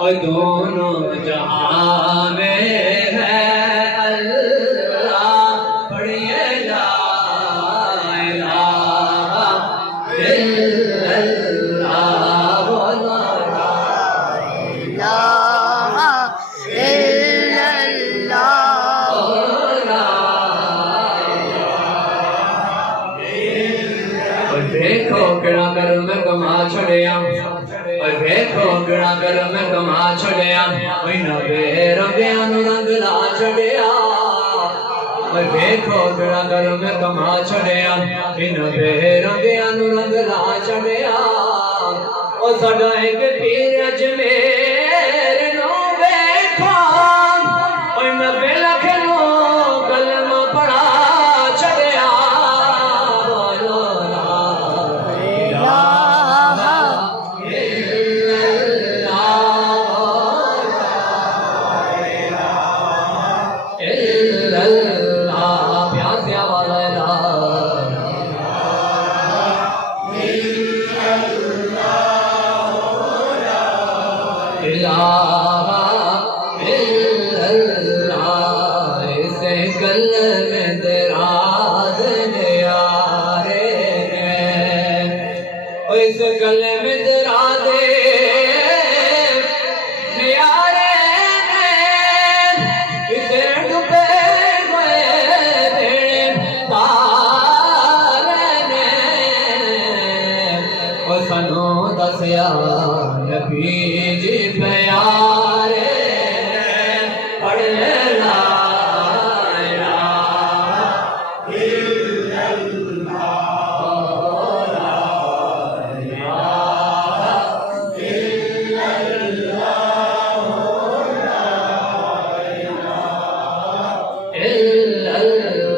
اور دونوں جہاں میں ہے اللہ پڑھیے لا الہ الا اللہ بولو لا الہ الا اللہ اور دیکھو کڑا کر میں کما چھڑیا اور دیکھو کڑا کر میں کما چھڑیا کوئی نبے رنگیاں نو رنگ لا چھڑیا اور دیکھو کڑا کر میں کما چھڑیا نبے رنگیاں نو رنگ لا چھڑیا اور ساڈا ایک پیر اجمیر نو ویکھا اور نبے لکھ نو کلمہ پڑھا چھڑیا بولو لا الہ الا اللہ پیاسے آواز ہے لا الہ الا اللہ اسے کلمے دراز نیارے اس کلمے دراز نیارے اسے ڈوبے ہوئے بھیڑے تارے اور سنو دسیا نبی جی پیارے پڑھ لا الہ الا اللہ لا الہ الا اللہ الا اللہ